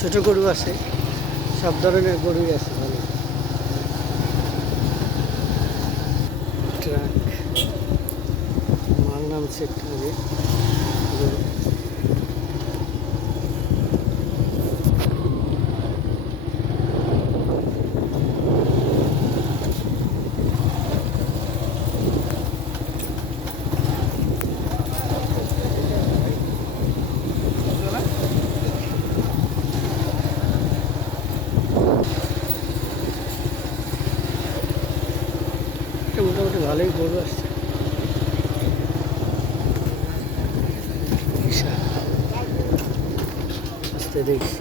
ছোট গরু আছে, সব ধরনের গরুই আছে ভালো। ট্রাক মাল নামছে একটু আগে। মোটামুটি ভালোই গরু আসছে। আসতে দেখি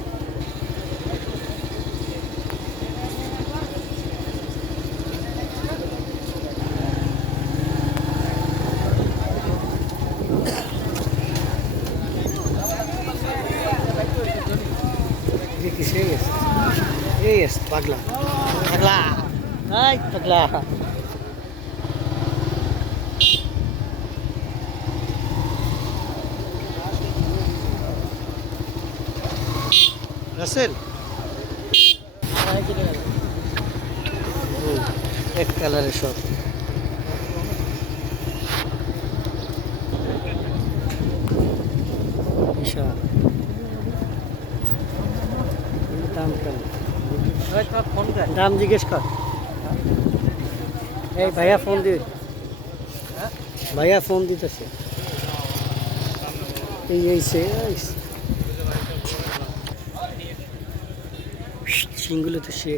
কিসে গেছে, এই আসছে পাগলা পাগলা, এই পাগলা। রাসেল এক কালারের সব। বিশাল দাম কেমন, দাম জিজ্ঞেস কর। এই ভাইয়া ফোন দিবে, ভাইয়া ফোন দিতেছে। এই সিংগুলো তো সে